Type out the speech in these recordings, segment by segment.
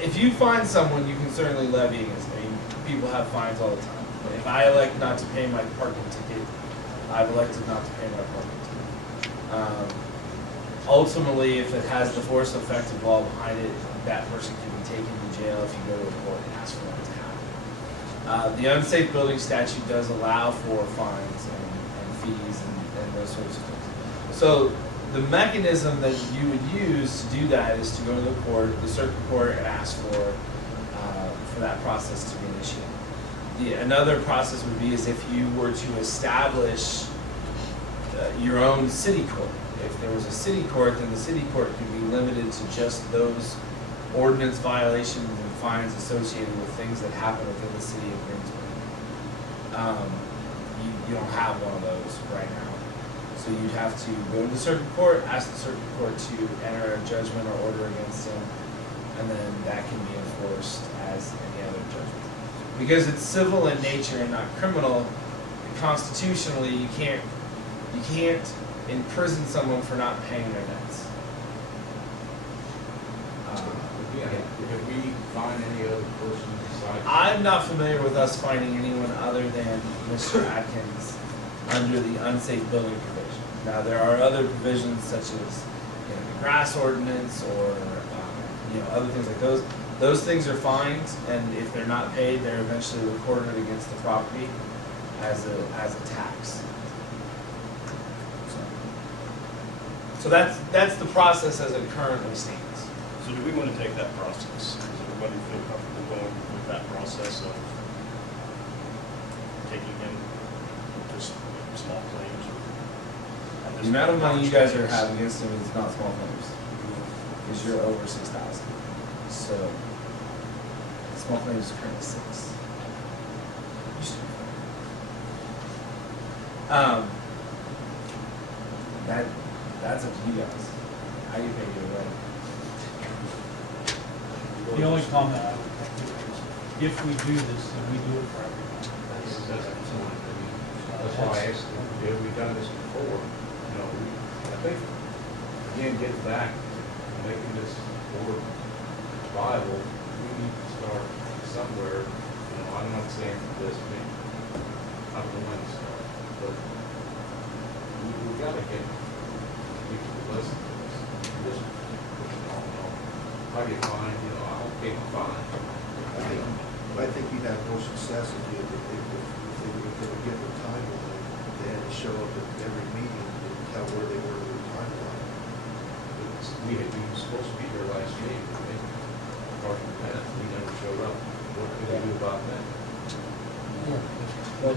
if you find someone, you can certainly levy against them. I mean, people have fines all the time. If I elect not to pay my parking ticket, I've elected not to pay my parking ticket. Ultimately, if it has the force effect of law behind it, that person can be taken to jail if you go to a court and ask for that to happen. The unsafe building statute does allow for fines and fees and those sorts of things. So the mechanism that you would use to do that is to go to the circuit court, and ask for that process to be initiated. Another process would be is if you were to establish your own city court. If there was a city court, then the city court could be limited to just those ordinance violations and fines associated with things that happen within the city of Greensburg. You don't have one of those right now. So you'd have to go to the circuit court, ask the circuit court to enter a judgment or order against him, and then that can be enforced as any other judgment. Because it's civil in nature and not criminal, constitutionally you can't imprison someone for not paying their debts. If we find any other person besides... I'm not familiar with us finding anyone other than Mr. Atkins under the unsafe building provision. Now there are other provisions such as the grass ordinance or other things like those. Those things are fined, and if they're not paid, they're eventually recorded against the property as a tax. So that's the process as it currently stands. So do we want to take that process? Does everybody feel comfortable going with that process of taking in just small claims? The amount of money you guys are having against him is not small claims, because you're over 6,000. So small claims is currently 6. Used to be 5. That's up to you guys. How you think you're right? The only comment I would make is, if we do this, then we do it for everyone. That's why I asked, have we done this before? I think, again, getting back to making this board viable, we need to start somewhere. I'm not saying this, I don't know when to start, but we've got to get people to listen to this. Just push it on. If I get fined, I'll pay my fine. I think you'd have more success if they would get their timeline. They had to show up at every meeting and tell where they were in their timeline. We were supposed to be there last meeting, right? Apart from that, we never showed up. What can we do about that? Well,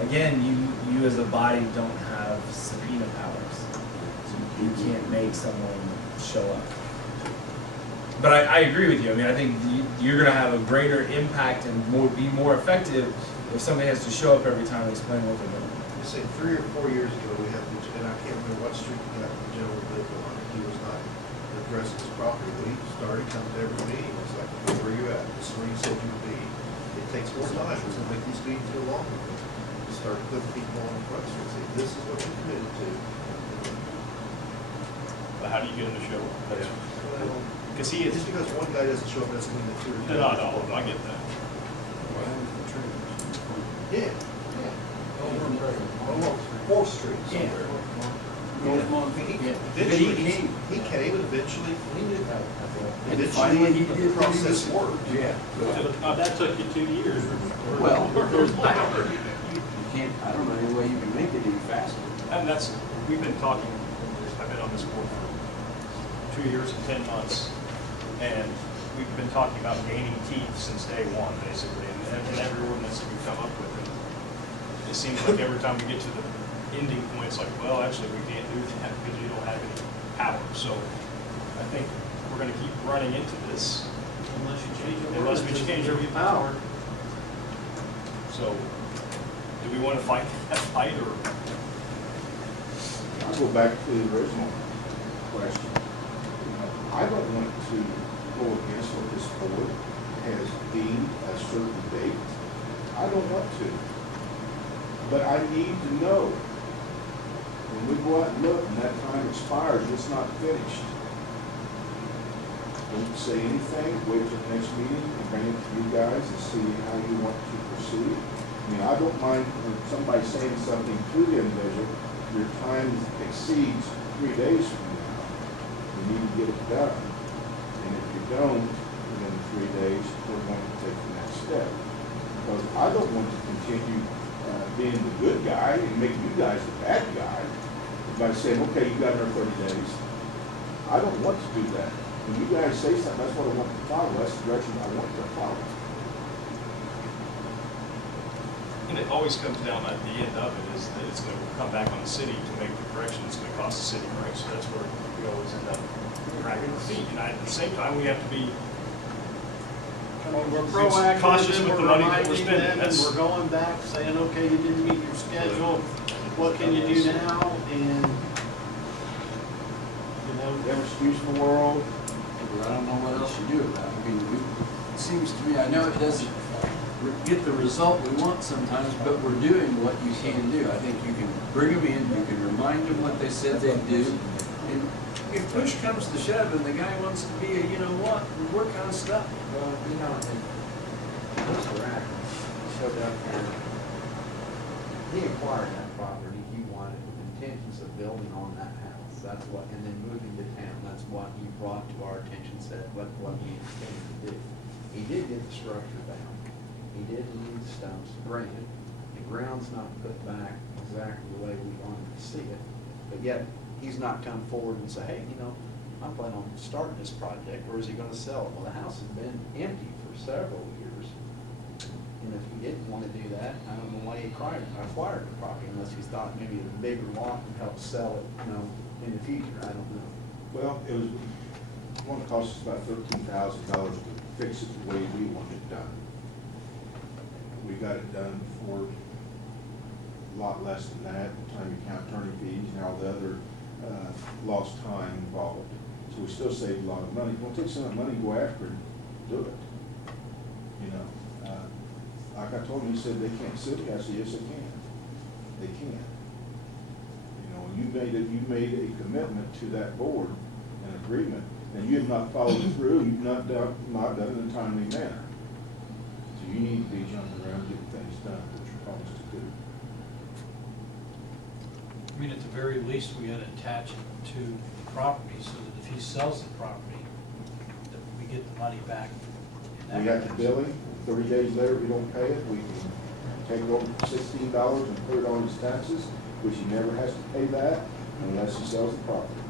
again, you as a body don't have subpoena powers. So you can't make someone show up. But I agree with you. I mean, I think you're going to have a greater impact and be more effective if somebody has to show up every time and explain what they're doing. You say 3 or 4 years ago, we had, and I can't remember what street we got the general vehicle on. He was not addressing his property, but he started coming to every meeting. It's like, where are you at? This is where you said you would be. It takes more time. It's going to make these meetings go longer. You start putting people on the front street and say, this is what you committed to. But how do you get them to show up? Well, Because he is. just because one guy doesn't show up doesn't mean that 2 or 3. No, I get that. Yeah. Along 4th Street somewhere. Eventually, he came and eventually, the process worked. Yeah. That took you 2 years. Well, there's, you can't, I don't know any way you can make it any faster. And we've been talking, I've been on this board for 2 years and 10 months, and we've been talking about gaining teeth since day one, basically, and every ordinance that we come up with. And it seems like every time we get to the ending point, it's like, well, actually, we can't do that because you don't have any power. So I think we're going to keep running into this Unless you change it. unless we change our power. So do we want to fight that fight, or? I'll go back to the original question. I don't want to go against what this board has deemed a certain date. I don't want to. But I need to know when we go out and look and that time expires, it's not finished. don't say anything, wait till the next meeting and bring it to you guys and see how you want to proceed. I mean, I don't mind when somebody saying something to the individual, your time exceeds 3 days from now. You need to get it done. And if you don't, within 3 days, we're going to take the next step. Because I don't want to continue being the good guy and make you guys the bad guy by saying, okay, you got another 30 days. I don't want to do that. When you guys say something, that's what I want to follow. That's the direction I want to follow. And it always comes down at the end of it is that it's gonna come back on the city to make the correction, it's gonna cost the city, right? So that's where we always end up dragging our feet. And at the same time, we have to be I mean, we're cautious proactive, with and the we're money that we're reminding spending. them, and That's- we're going back, saying, okay, you didn't meet your schedule, what can you do now? And, you know, Every excuse in the world. But I don't know what else you do about it. I mean, it seems to me, I know it doesn't get the result we want sometimes, but we're doing what you can do. I think you can bring them in, you can remind them what they said they'd do. And if push comes to shove and the guy wants to be a, you know what, work on stuff. Well, you know, and Mr. Atkins showed up here. He acquired that property, he wanted with intentions of building on that house. That's what, and then moving to town, that's what he brought to our attention, said what he intended to do. He did get the structure down. He did leave the stumps, granted, the ground's not put back exactly the way we wanted to see it. But yet, he's not come forward and say, hey, you know, I'm planning on starting this project, where is he gonna sell it? Well, the house has been empty for several years. And if he didn't wanna do that, I don't know why he acquired the property, unless he thought maybe a bigger lot would help sell it, you know, in the future, I don't know. Well, it was going to cost us about $13,000 to fix it the way we want it done. We got it done for a lot less than that, by the time you count attorney fees and all the other lost time involved. So we still saved a lot of money. We'll take some of that money and go after it, do it. You know, like I told him, he said they can't sue me. I said, yes, they can. They can. You know, you made a commitment to that board, an agreement, and you have not followed through. You've not done it in a timely manner. So you need to be jumping around getting things done, which you promised to do. I mean, at the very least, we gotta attach it to the property, so that if he sells the property, that we get the money back. in that We got the case. billing, 30 days later, we don't pay it, we can take over $16 and put it on his taxes, which he never has to pay that unless he sells the property.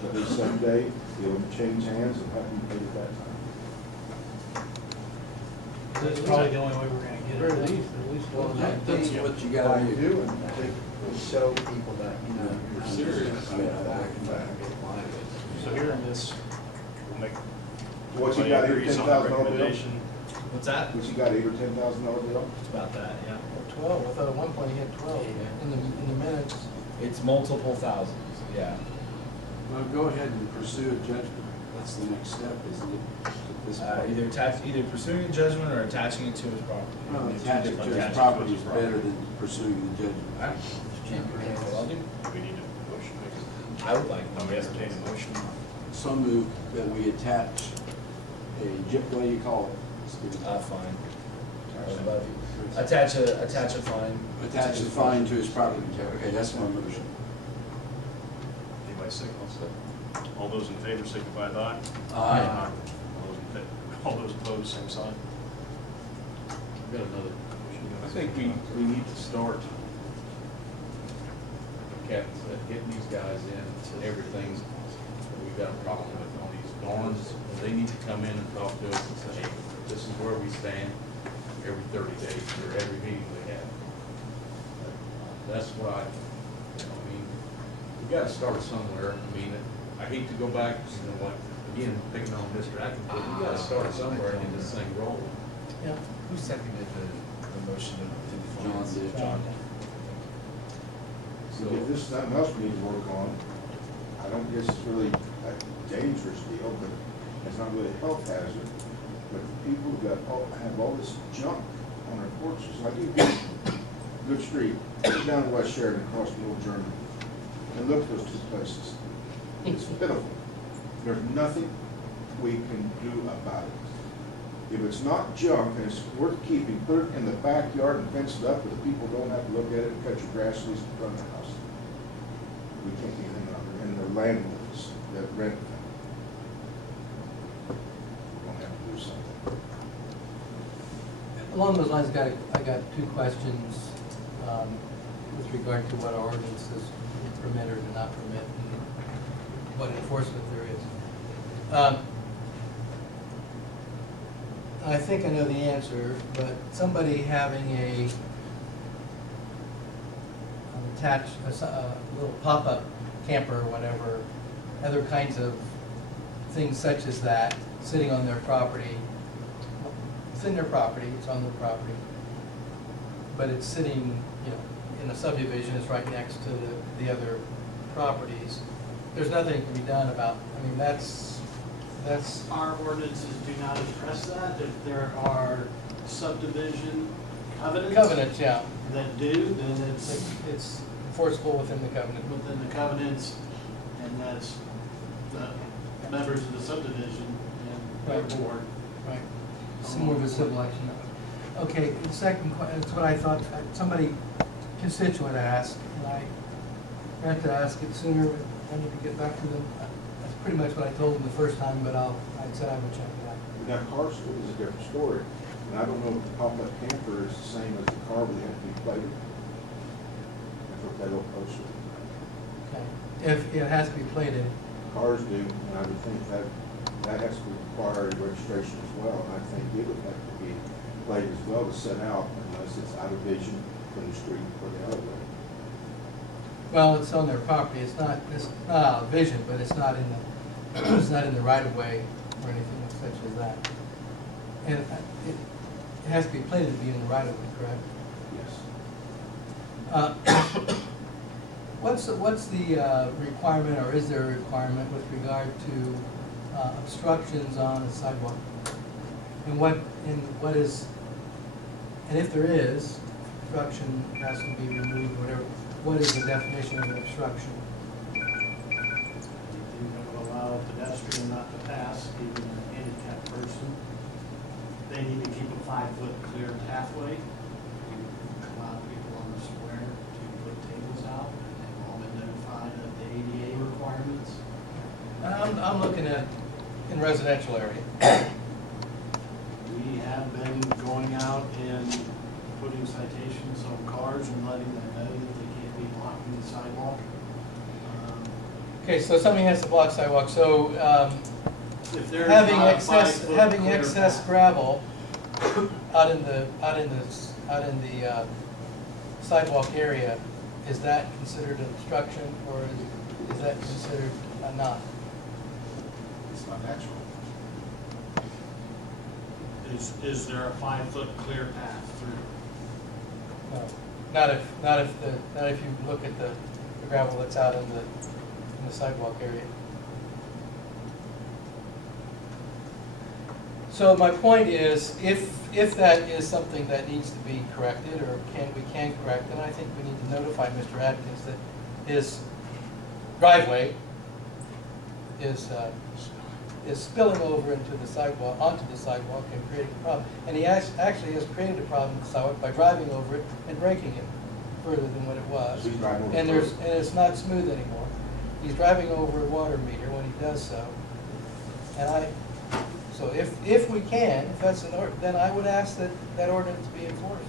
But then someday, it'll change hands and have to be paid at that time. That's probably the only way we're gonna get it. done. Well, That's what you gotta do. Doing that, we show people that, you know, you're serious Yeah. about that, and trying to get by with it. So here in this, we'll make. What you got here, everybody agrees on the $10,000 bill? recommendation. What's that? Which you got, $8,000 or $10,000 bill? It's about that, yeah. 12, I thought at one point he had 12 in the minutes. It's multiple thousands, yeah. Well, go ahead and pursue a judgment. That's the next step, isn't it? At this point? Either pursuing a judgment or attaching it to his property. Well, They're two attaching different to his things. property is better than pursuing the judgment. Alright. Well, I'll do. We need a motion. I would like. I'm entertaining a motion. So move that we attach a, what do you call it? Fine. Attach a fine. Attach a fine to his property. Okay, that's my motion. Anybody signal? All those in favor signify with aye. Aye. All those opposed, same sign. Got another. I think we need to start, Captain said, getting these guys in to everything that we've got a problem with on these barns. They need to come in and talk to us and say, hey, this is where we stand every 30 days or every meeting we have. That's why, you know, I mean, we gotta start somewhere. I mean, I hate to go back, you know, like, again, picking on Mr. Atkins, but we gotta start somewhere and get this thing rolling. Yeah. Who seconded the motion to the John fines? did. John. So if this is something else we need to work on, I don't guess it's really a dangerous deal, but it's not really a health hazard. But the people who have all this junk on their porches, like you Good Street, go down West Sheridan, across the Old German, and look at those two places. It's pitiful. There's nothing we can do about it. If it's not junk and it's worth keeping, put it in the backyard and fence it up, but the people don't have to look at it and cut your grass loose in front of the house. We can't do anything on it, and the landlords that rent them. We're gonna have to do something. Along those lines, I got two questions with regard to what our ordinances permit or do not permit, and what enforcement there is. I think I know the answer, but somebody having an attached, a little pop-up camper or whatever, other kinds of things such as that, sitting on their property. It's in their property, it's on their property, but it's sitting, you know, in a subdivision, it's right next to the other properties. There's nothing to be done about, I mean, that's, Our ordinances do not address that. If there are subdivision covenants yeah, that do, then it's enforceable within the covenant. within the covenants, and that's the members of the subdivision and their Right. board. Right. It's more of a civil action. Okay, the second question, it's what I thought, somebody constituent asked, and I meant to ask it sooner, but I need to get back to them. That's pretty much what I told them the first time, but I said I would check it out. Now, car school is a different story, and I don't know if the pop-up camper is the same as the car where they have to be plated. I thought that little poster. Okay. If it has to be plated, Cars do, and I would think that has to require registration as well, and I think it would have to be plated as well to set out unless it's out of vision from the street or the other way. well, it's on their property, it's not out of vision, but it's not in the, it's not in the right of way or anything such as that. And it has to be plated to be in the right of way, correct? Yes. What's the requirement, or is there a requirement with regard to obstructions on a sidewalk? And what is, and if there is, obstruction has to be removed, whatever, what is the definition of an obstruction? Anything that would allow a pedestrian not to pass, even a handicapped person. They need to keep a 5-foot clear pathway. To allow people on the square to put tables out, and they've all been notified of the ADA requirements. I'm looking at in residential area. We have been going out and putting citations on cars and letting them know that they can't be blocking the sidewalk. Okay, so something has to block sidewalk, so If there's having not a excess 5-foot clear excess path- gravel out in the sidewalk area, is that considered an obstruction, or is that considered not? It's not natural. Is there a 5-foot clear path through? No, not if you look at the gravel that's out in the sidewalk area. So my point is, if that is something that needs to be corrected, or we can correct, then I think we need to notify Mr. Atkins that his driveway is spilling over into the sidewalk, onto the sidewalk, and creating a problem. And he actually has created a problem with the sidewalk by driving over it and breaking it further than what it was. So he's driving over And the there's, curb. and it's not smooth anymore. He's driving over a water meter when he does so. And so if we can, if that's an order, then I would ask that ordinance be enforced.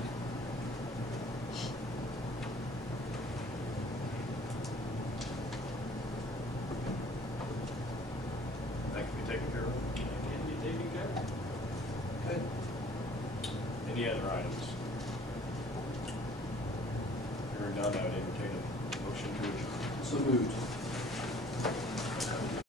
That can be taken care of. Can be taken care of. Good. Any other items? Hearing none, I would entertain a motion to adjourn. So moved.